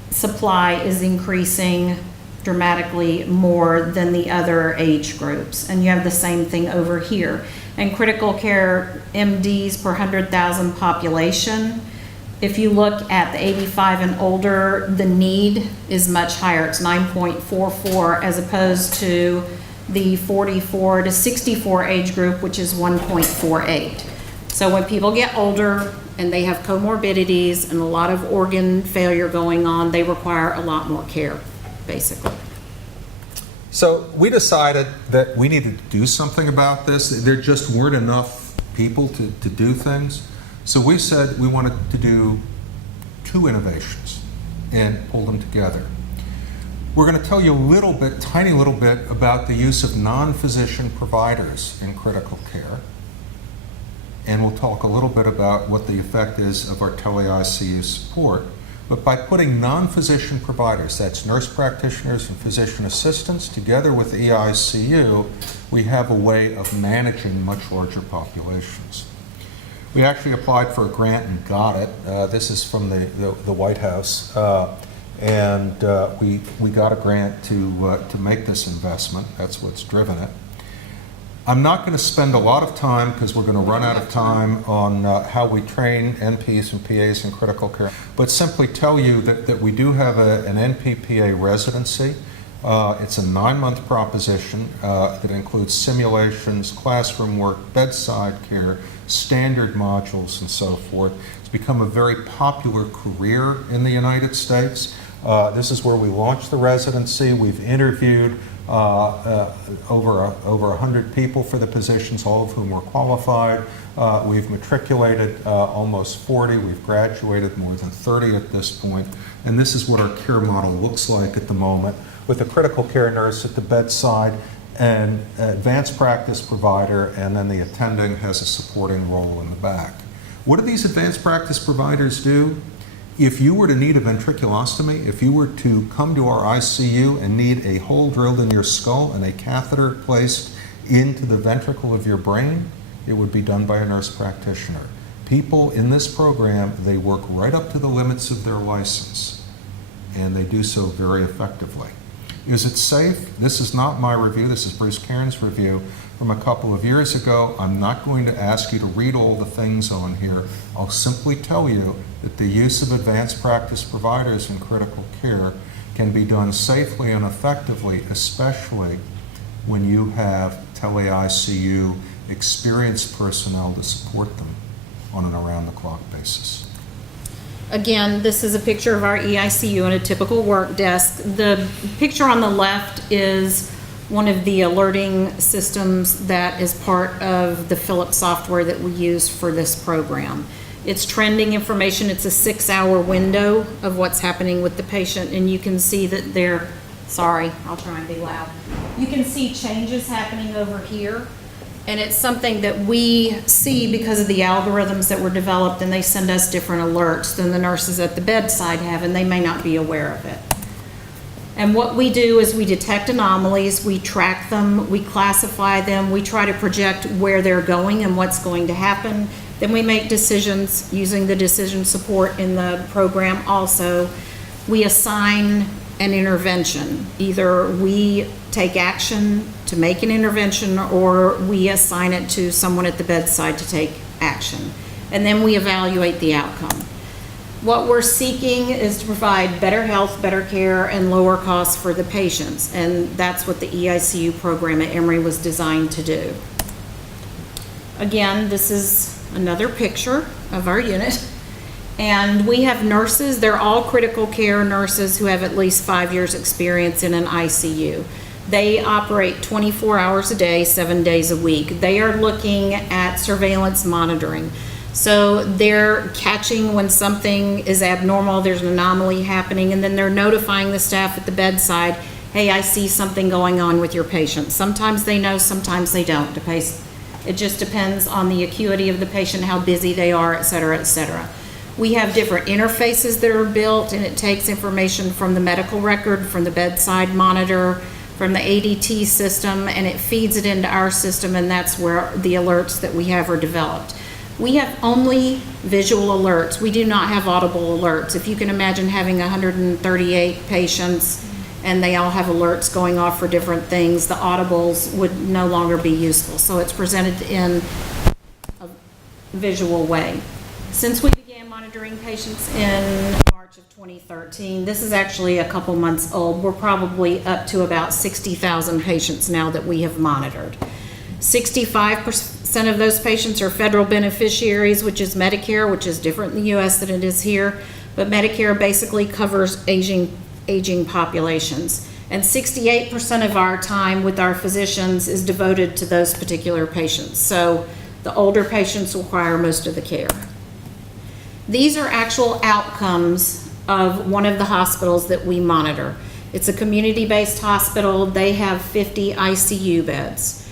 supply is increasing dramatically more than the other age groups. And you have the same thing over here. And critical care MDs per 100,000 population, if you look at the 85 and older, the need is much higher. It's 9.44 as opposed to the 44 to 64 age group, which is 1.48. So when people get older and they have comorbidities and a lot of organ failure going on, they require a lot more care, basically. So we decided that we needed to do something about this. There just weren't enough people to do things. So we said we wanted to do 2 innovations and pull them together. We're going to tell you a little bit, tiny little bit, about the use of non-physician providers in critical care. And we'll talk a little bit about what the effect is of our tele-ICU support. But by putting non-physician providers, that's nurse practitioners and physician assistants, together with eICU, we have a way of managing much larger populations. We actually applied for a grant and got it. This is from the White House. We got a grant to make this investment. That's what's driven it. I'm not going to spend a lot of time, because we're going to run out of time, on how we train NPs and PAs in critical care, but simply tell you that we do have an NP-PA residency. It's a 9-month proposition that includes simulations, classroom work, bedside care, standard modules, and so forth. It's become a very popular career in the United States. This is where we launched the residency. We've interviewed over 100 people for the positions, all of whom were qualified. We've matriculated almost 40. We've graduated more than 30 at this point. And this is what our care model looks like at the moment, with a critical care nurse at the bedside, an advanced practice provider, and then the attending has a supporting role in the back. What do these advanced practice providers do? If you were to need a ventriculostomy, if you were to come to our ICU and need a hole drilled in your skull and a catheter placed into the ventricle of your brain, it would be done by a nurse practitioner. People in this program, they work right up to the limits of their license, and they do so very effectively. Is it safe? This is not my review. This is Bruce Cairns' review from a couple of years ago. I'm not going to ask you to read all the things on here. I'll simply tell you that the use of advanced practice providers in critical care can be done safely and effectively, especially when you have tele-ICU experienced personnel to support them on an around-the-clock basis. Again, this is a picture of our eICU in a typical work desk. The picture on the left is one of the alerting systems that is part of the Philips software that we use for this program. It's trending information. It's a 6-hour window of what's happening with the patient, and you can see that sorry, I'll try and be loud. You can see changes happening over here. And it's something that we see because of the algorithms that were developed, and they send us different alerts than the nurses at the bedside have, and they may not be aware of it. And what we do is we detect anomalies, we track them, we classify them, we try to project where they're going and what's going to happen. Then we make decisions using the decision support in the program also. We assign an intervention. Either we take action to make an intervention, or we assign it to someone at the bedside to take action. And then we evaluate the outcome. What we're seeking is to provide better health, better care, and lower costs for the patients. And that's what the eICU program at Emory was designed to do. Again, this is another picture of our unit. And we have nurses, they're all critical care nurses who have at least 5 years experience in an ICU. They operate 24 hours a day, 7 days a week. They are looking at surveillance monitoring. So they're catching when something is abnormal, there's an anomaly happening, and then they're notifying the staff at the bedside, hey, I see something going on with your patient. Sometimes they know, sometimes they don't. It just depends on the acuity of the patient, how busy they are, et cetera, et cetera. We have different interfaces that are built, and it takes information from the medical record, from the bedside monitor, from the ADT system, and it feeds it into our system, and that's where the alerts that we have are developed. We have only visual alerts. We do not have audible alerts. If you can imagine having 138 patients and they all have alerts going off for different things, the audibles would no longer be useful. So it's presented in a visual way. Since we began monitoring patients in March of 2013, this is actually a couple months old. We're probably up to about 60,000 patients now that we have monitored. 65% of those patients are federal beneficiaries, which is Medicare, which is different in the U.S. than it is here. But Medicare basically covers aging aging populations. And 68% of our time with our physicians is devoted to those particular patients. So the older patients require most of the care. These are actual outcomes of one of the hospitals that we monitor. It's a community-based hospital. They have 50 ICU beds.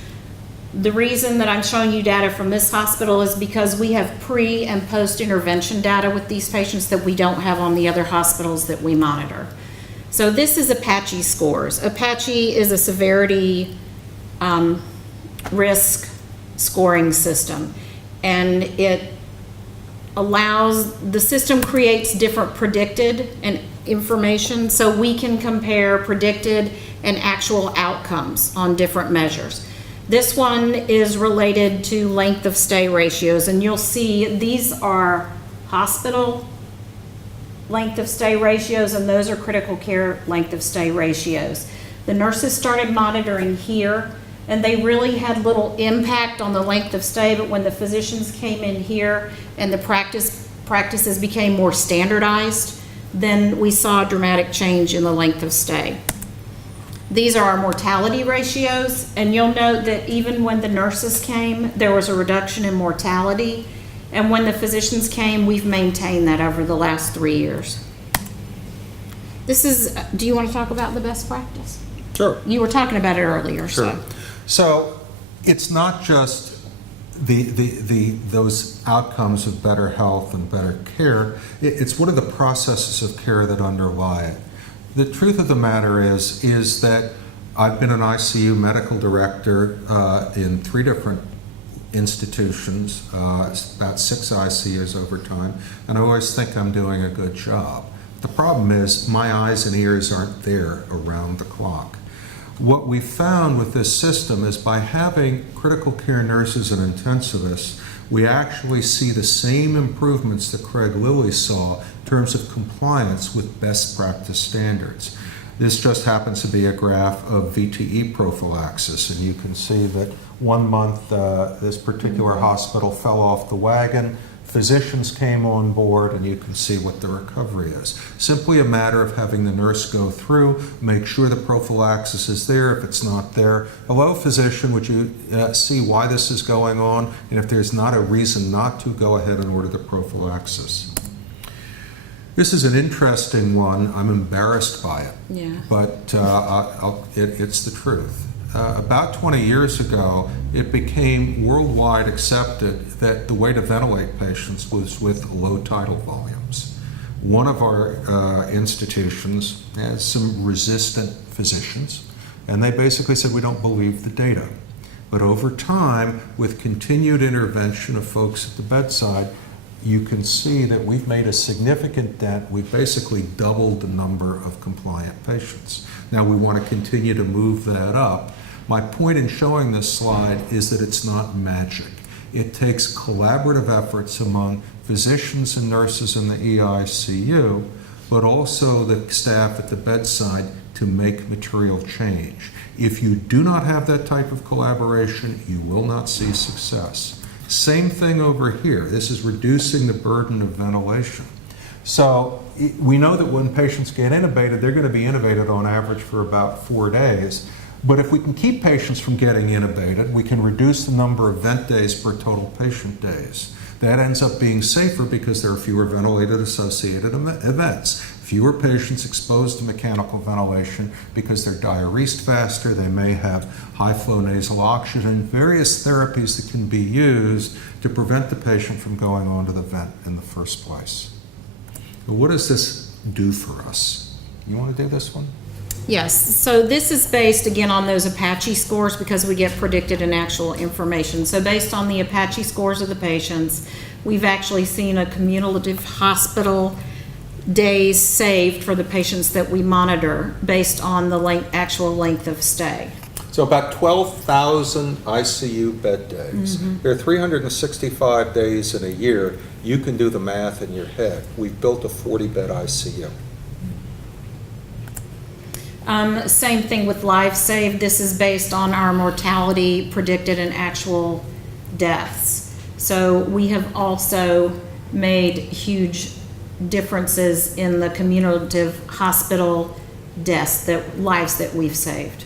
The reason that I'm showing you data from this hospital is because we have pre- and post-intervention data with these patients that we don't have on the other hospitals that we monitor. So this is APACHE scores. APACHE is a severity risk scoring system, and it allows, the system creates different predicted and information so we can compare predicted and actual outcomes on different measures. This one is related to length of stay ratios, and you'll see these are hospital length of stay ratios, and those are critical care length of stay ratios. The nurses started monitoring here, and they really had little impact on the length of stay, but when the physicians came in here and the practices became more standardized, then we saw a dramatic change in the length of stay. These are our mortality ratios, and you'll note that even when the nurses came, there was a reduction in mortality, and when the physicians came, we've maintained that over the last 3 years. This is, do you want to talk about the best practice? Sure. You were talking about it earlier. Sure. So it's not just those outcomes of better health and better care. It's what are the processes of care that underlie it. The truth of the matter is that I've been an ICU medical director in 3 different institutions, about 6 ICUs over time, and I always think I'm doing a good job. The problem is my eyes and ears aren't there around the clock. What we found with this system is by having critical care nurses and intensivists, we actually see the same improvements that Craig Lilly saw in terms of compliance with best practice standards. This just happens to be a graph of VTE prophylaxis, and you can see that 1 month this particular hospital fell off the wagon. Physicians came on board, and you can see what the recovery is. Simply a matter of having the nurse go through, make sure the prophylaxis is there. If it's not there, hello physician, would you see why this is going on? And if there's not a reason not to, go ahead and order the prophylaxis. This is an interesting one. I'm embarrassed by it, Yeah. but it's the truth. About 20 years ago, it became worldwide accepted that the way to ventilate patients was with low tidal volumes. One of our institutions has some resistant physicians, and they basically said, we don't believe the data. But over time, with continued intervention of folks at the bedside, you can see that we've made a significant dent. We've basically doubled the number of compliant patients. Now we want to continue to move that up. My point in showing this slide is that it's not magic. It takes collaborative efforts among physicians and nurses in the eICU, but also the staff at the bedside to make material change. If you do not have that type of collaboration, you will not see success. Same thing over here. This is reducing the burden of ventilation. So we know that when patients get intubated, they're going to be intubated on average for about 4 days. But if we can keep patients from getting intubated, we can reduce the number of vent days per total patient days. That ends up being safer because there are fewer ventilated-associated events. Fewer patients exposed to mechanical ventilation because they're diuresed faster, they may have high-flow nasal oxygen, various therapies that can be used to prevent the patient from going onto the vent in the first place. But what does this do for us? You want to do this one? Yes, so this is based again on those APACHE scores because we get predicted and actual information. So based on the APACHE scores of the patients, we've actually seen a cumulative hospital days saved for the patients that we monitor based on the actual length of stay. So about 12,000 ICU bed days. Mm-hmm. There are 365 days in a year. You can do the math in your head. We've built a 40-bed ICU. Same thing with life saved. This is based on our mortality predicted and actual deaths. So we have also made huge differences in the cumulative hospital deaths, lives that we've saved.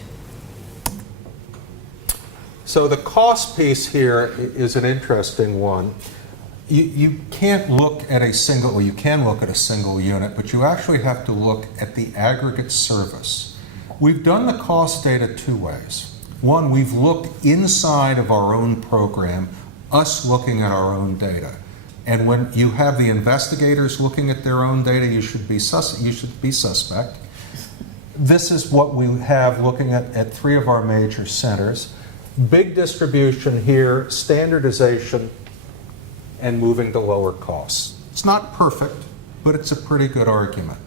So the cost piece here is an interesting one. You can't look at a single, well, you can look at a single unit, but you actually have to look at the aggregate service. We've done the cost data two ways. One, we've looked inside of our own program, us looking at our own data. And when you have the investigators looking at their own data, you should be suspect. This is what we have looking at three of our major centers. Big distribution here, standardization, and moving to lower costs. It's not perfect, but it's a pretty good argument.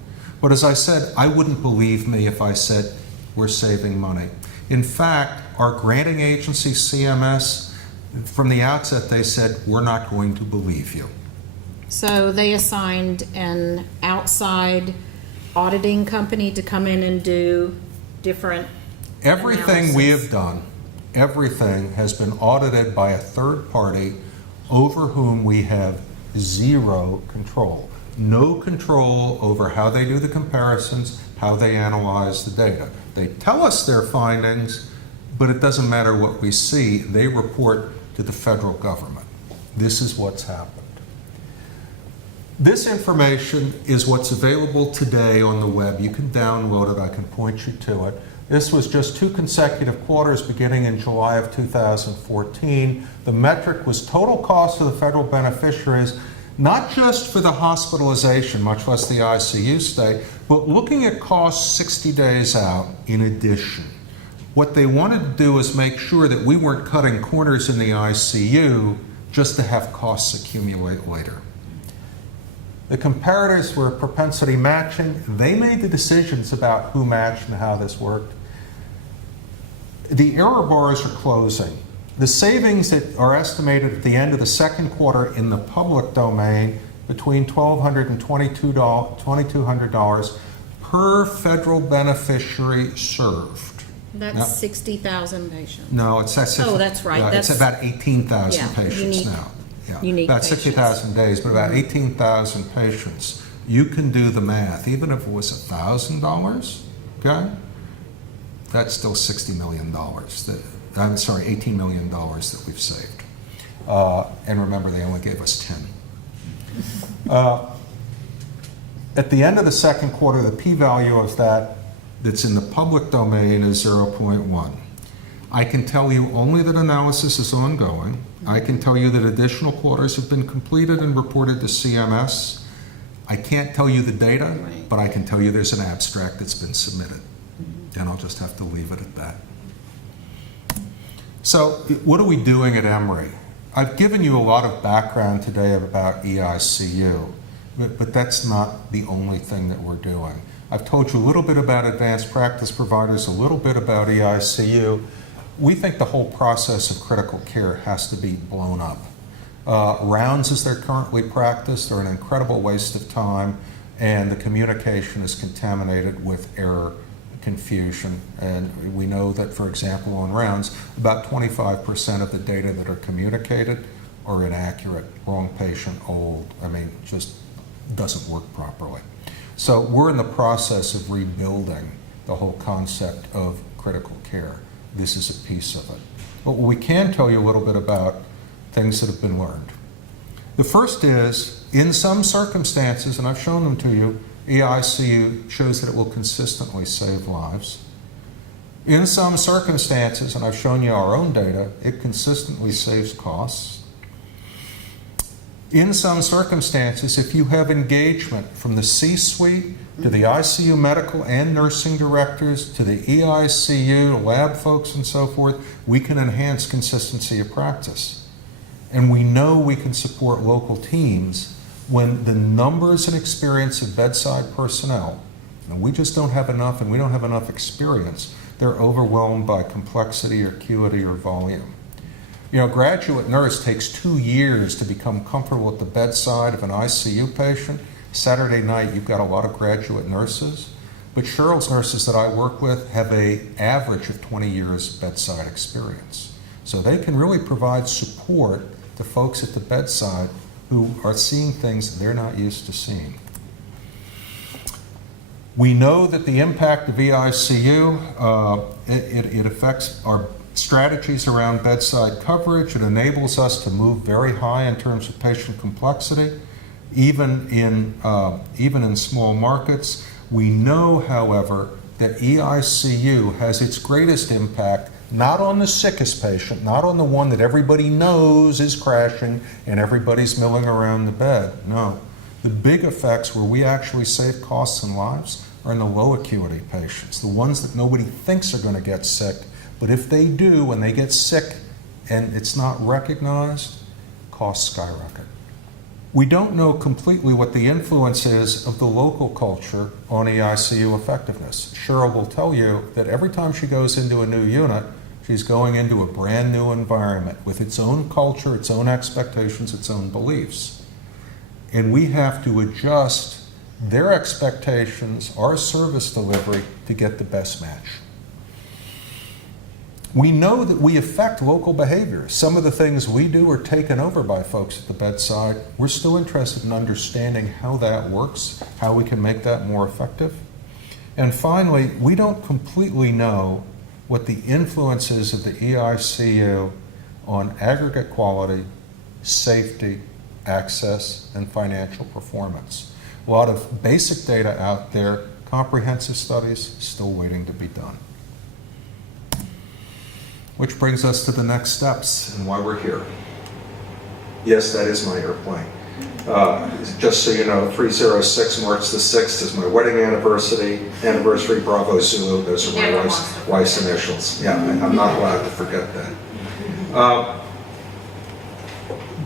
But as I said, I wouldn't believe me if I said we're saving money. In fact, our granting agency, CMS, from the outset, they said, we're not going to believe you. So they assigned an outside auditing company to come in and do different Everything we have done, everything has been audited by a third party over whom we have zero control. No control over how they do the comparisons, how they analyze the data. They tell us their findings, but it doesn't matter what we see. They report to the federal government. This is what's happened. This information is what's available today on the web. You can download it. I can point you to it. This was just 2 consecutive quarters beginning in July of 2014. The metric was total cost to the federal beneficiaries, not just for the hospitalization, much less the ICU stay, but looking at costs 60 days out in addition. What they wanted to do is make sure that we weren't cutting corners in the ICU just to have costs accumulate later. The comparators were propensity matching. They made the decisions about who matched and how this worked. The error bars are closing. The savings that are estimated at the end of the second quarter in the public domain between $1,200 and $2,200 per federal beneficiary served. That's now, 60,000 patients. No, it's that's right. It's about 18,000 patients now. Yeah, unique about 60,000 days, but about 18,000 patients. You can do the math. Even if it was $1,000, okay, that's still $60 million. I'm sorry, $18 million that we've saved. And remember, they only gave us 10. At the end of the second quarter, the p-value of that's in the public domain is 0.1. I can tell you only that analysis is ongoing. I can tell you that additional quarters have been completed and reported to CMS. I can't tell you the data, but I can tell you there's an abstract that's been submitted. And I'll just have to leave it at that. So what are we doing at Emory? I've given you a lot of background today about eICU, but that's not the only thing that we're doing. I've told you a little bit about advanced practice providers, a little bit about eICU. We think the whole process of critical care has to be blown up. Rounds as they're currently practiced are an incredible waste of time, and the communication is contaminated with error, confusion, and we know that, for example, on rounds, about 25% of the data that are communicated are inaccurate, wrong patient, old, just doesn't work properly. So we're in the process of rebuilding the whole concept of critical care. This is a piece of it. But we can tell you a little bit about things that have been learned. The first is, in some circumstances, and I've shown them to you, eICU shows that it will consistently save lives. In some circumstances, and I've shown you our own data, it consistently saves costs. In some circumstances, if you have engagement from the C-suite to the ICU medical and nursing directors to the eICU, lab folks and so forth, we can enhance consistency of practice. And we know we can support local teams when the numbers and experience of bedside personnel, and we just don't have enough, and we don't have enough experience, they're overwhelmed by complexity or acuity or volume. You know, graduate nurse takes 2 years to become comfortable at the bedside of an ICU patient. Saturday night, you've got a lot of graduate nurses, but Cheryl's nurses that I work with have an average of 20 years bedside experience. So they can really provide support to folks at the bedside who are seeing things they're not used to seeing. We know that the impact of eICU, it affects our strategies around bedside coverage. It enables us to move very high in terms of patient complexity, even in small markets. We know, however, that eICU has its greatest impact not on the sickest patient, not on the one that everybody knows is crashing and everybody's milling around the bed. No. The big effects where we actually save costs and lives are in the low acuity patients, the ones that nobody thinks are going to get sick, but if they do, when they get sick and it's not recognized, costs skyrocket. We don't know completely what the influence is of the local culture on eICU effectiveness. Cheryl will tell you that every time she goes into a new unit, she's going into a brand new environment with its own culture, its own expectations, its own beliefs. And we have to adjust their expectations, our service delivery, to get the best match. We know that we affect local behavior. Some of the things we do are taken over by folks at the bedside. We're still interested in understanding how that works, how we can make that more effective. And finally, we don't completely know what the influence is of the eICU on aggregate quality, safety, access, and financial performance. A lot of basic data out there, comprehensive studies still waiting to be done. Which brings us to the next steps and why we're here. Yes, that is my airplane. Just so you know, 306 March the 6th is my wedding anniversary, Bravo Zulu, those are my wife's initials. Yeah, I'm not allowed to forget that.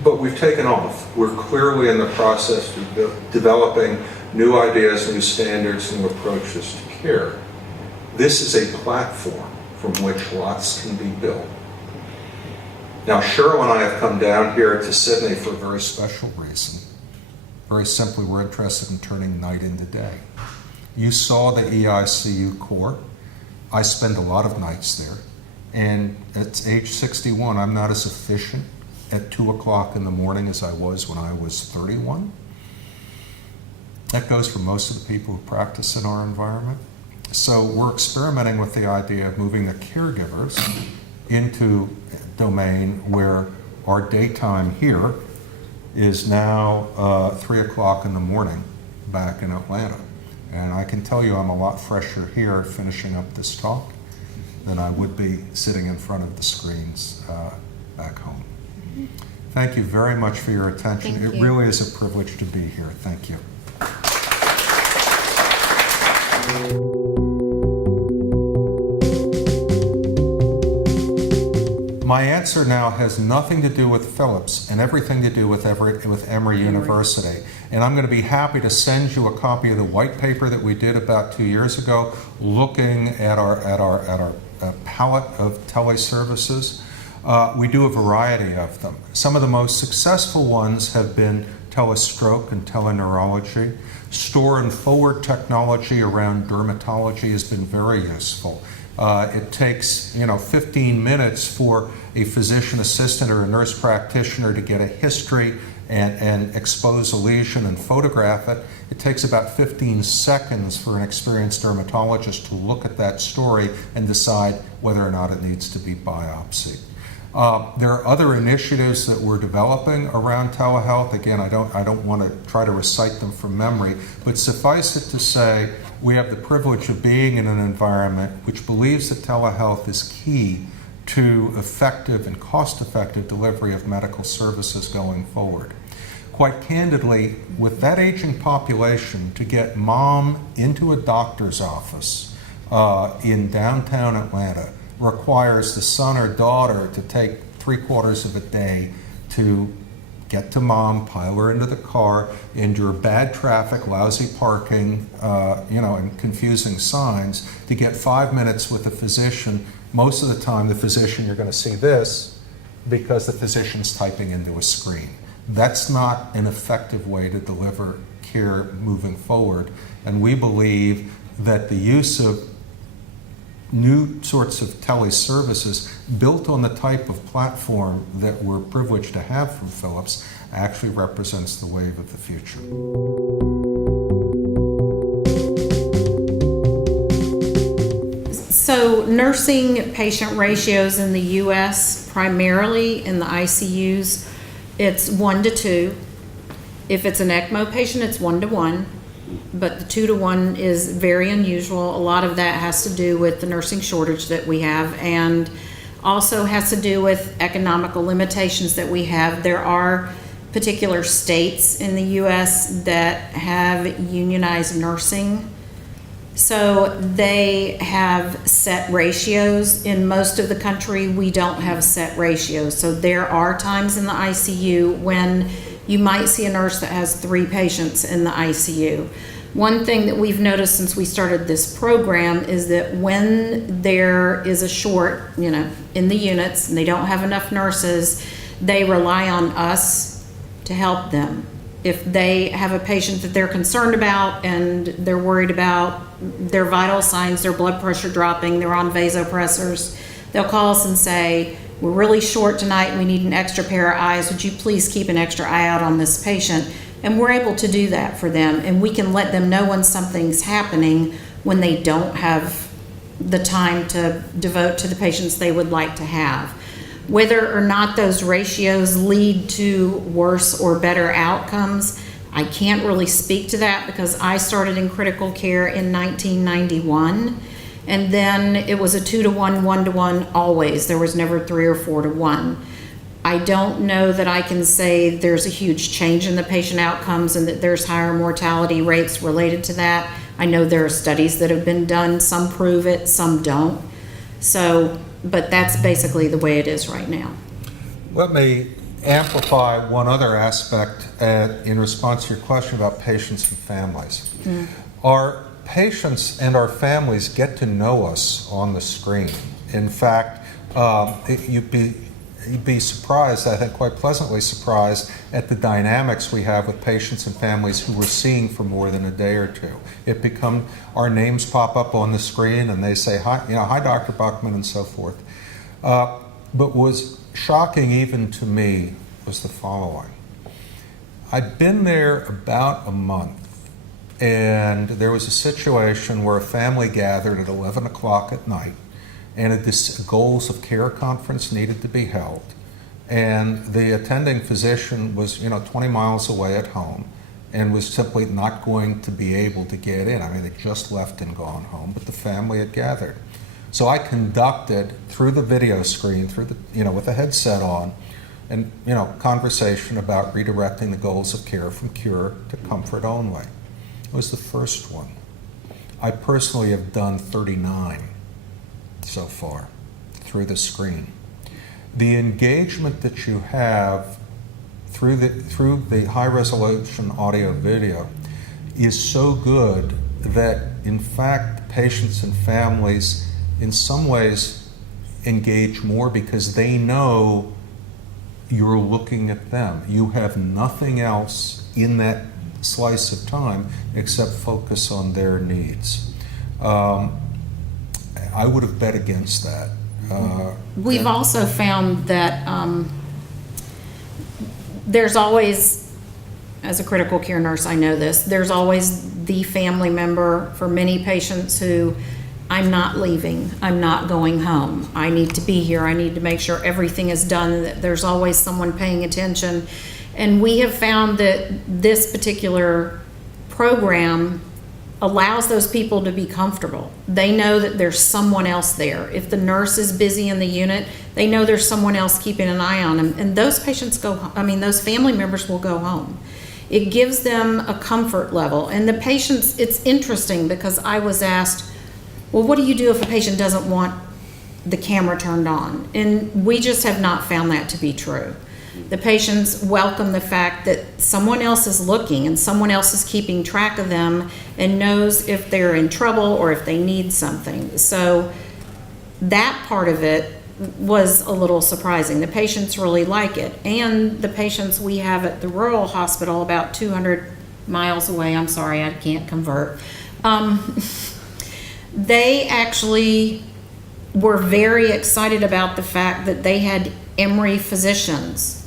But we've taken off. We're clearly in the process of developing new ideas, new standards, new approaches to care. This is a platform from which lots can be built. Now, Cheryl and I have come down here to Sydney for a very special reason. Very simply, we're interested in turning night into day. You saw the eICU core. I spend a lot of nights there. And at age 61, I'm not as efficient at 2 o'clock in the morning as I was when I was 31. That goes for most of the people who practice in our environment. So we're experimenting with the idea of moving the caregivers into a domain where our daytime here is now 3 o'clock in the morning back in Atlanta. And I can tell you I'm a lot fresher here finishing up this talk than I would be sitting in front of the screens back home. Thank you very much for your attention. Thank it you. really is a privilege to be here. Thank you. My answer now has nothing to do with Phillips and everything to do with Emory University. And I'm going to be happy to send you a copy of the white paper that we did about 2 years ago, looking at our palette of teleservices. We do a variety of them. Some of the most successful ones have been telestroke and teleneurology. Store and forward technology around dermatology has been very useful. It takes 15 minutes for a physician assistant or a nurse practitioner to get a history and expose a lesion and photograph it. It takes about 15 seconds for an experienced dermatologist to look at that story and decide whether or not it needs to be biopsied. There are other initiatives that we're developing around telehealth. Again, I don't want to try to recite them from memory, but suffice it to say, we have the privilege of being in an environment which believes that telehealth is key to effective and cost-effective delivery of medical services going forward. Quite candidly, with that aging population, to get mom into a doctor's office in downtown Atlanta requires the son or daughter to take 3/4 of a day to get to mom, pile her into the car, endure bad traffic, lousy parking, and confusing signs to get 5 minutes with a physician. Most of the time, the physician, you're going to see this because the physician's typing into a screen. That's not an effective way to deliver care moving forward. And we believe that the use of new sorts of teleservices built on the type of platform that we're privileged to have from Philips actually represents the wave of the future. So nursing patient ratios in the U.S., primarily in the ICUs, it's 1 to 2. If it's an ECMO patient, it's 1 to 1. But the 2 to 1 is very unusual. A lot of that has to do with the nursing shortage that we have, and also has to do with economical limitations that we have. There are particular states in the U.S. that have unionized nursing. So they have set ratios. In most of the country, we don't have set ratios. So there are times in the ICU when you might see a nurse that has 3 patients in the ICU. One thing that we've noticed since we started this program is that when there is a short, in the units, and they don't have enough nurses, they rely on us to help them. If they have a patient that they're concerned about and they're worried about their vital signs, their blood pressure dropping, they're on vasopressors, they'll call us and say, we're really short tonight, we need an extra pair of eyes, would you please keep an extra eye out on this patient? And we're able to do that for them, and we can let them know when something's happening when they don't have the time to devote to the patients they would like to have. Whether or not those ratios lead to worse or better outcomes, I can't really speak to that because I started in critical care in 1991, and then it was a 2 to 1, 1 to 1 always. There was never 3 or 4 to 1. I don't know that I can say there's a huge change in the patient outcomes and that there's higher mortality rates related to that. I know there are studies that have been done. Some prove it, some don't. So, but that's basically the way it is right now. Let me amplify one other aspect in response to your question about patients and families. Our patients and our families get to know us on the screen. In fact, you'd be surprised, I think quite pleasantly surprised, at the dynamics we have with patients and families who we're seeing for more than a day or two. Our names pop up on the screen and they say, hi Dr. Buchman, and so forth. But was shocking even to me was the following. I'd been there about a month, and there was a situation where a family gathered at 11 o'clock at night, and a goals of care conference needed to be held, and the attending physician was 20 miles away at home and was simply not going to be able to get in. I mean, they just left and gone home, but the family had gathered. So I conducted through the video screen, with the headset on, and conversation about redirecting the goals of care from cure to comfort only. It was the first one. I personally have done 39 so far through the screen. The engagement that you have through the high resolution audio video is so good that in fact patients and families in some ways engage more because they know you're looking at them. You have nothing else in that slice of time except focus on their needs. I would have bet against that. We've also found that there's always, as a critical care nurse, I know this, there's always the family member for many patients who, I'm not leaving, I'm not going home, I need to be here, I need to make sure everything is done, that there's always someone paying attention. And we have found that this particular program allows those people to be comfortable. They know that there's someone else there. If the nurse is busy in the unit, they know there's someone else keeping an eye on them. And those patients those family members will go home. It gives them a comfort level. And the patients, it's interesting because I was asked, well, what do you do if a patient doesn't want the camera turned on? And we just have not found that to be true. The patients welcome the fact that someone else is looking and someone else is keeping track of them and knows if they're in trouble or if they need something. So that part of it was a little surprising. The patients really like it. And the patients we have at the rural hospital about 200 miles away, I'm sorry, I can't convert, they actually were very excited about the fact that they had Emory physicians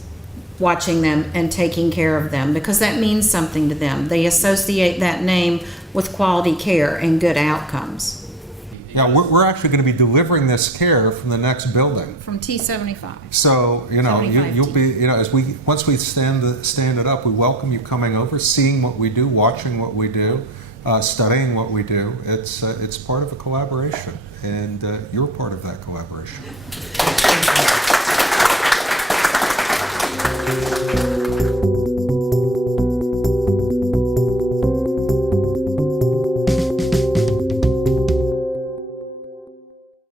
watching them and taking care of them, because that means something to them. They associate that name with quality care and good outcomes. Yeah, we're actually going to be delivering this care from the next building. From T75. So, you'll be, once we stand it up, we welcome you coming over, seeing what we do, watching what we do, studying what we do. It's part of a collaboration, and you're part of that collaboration.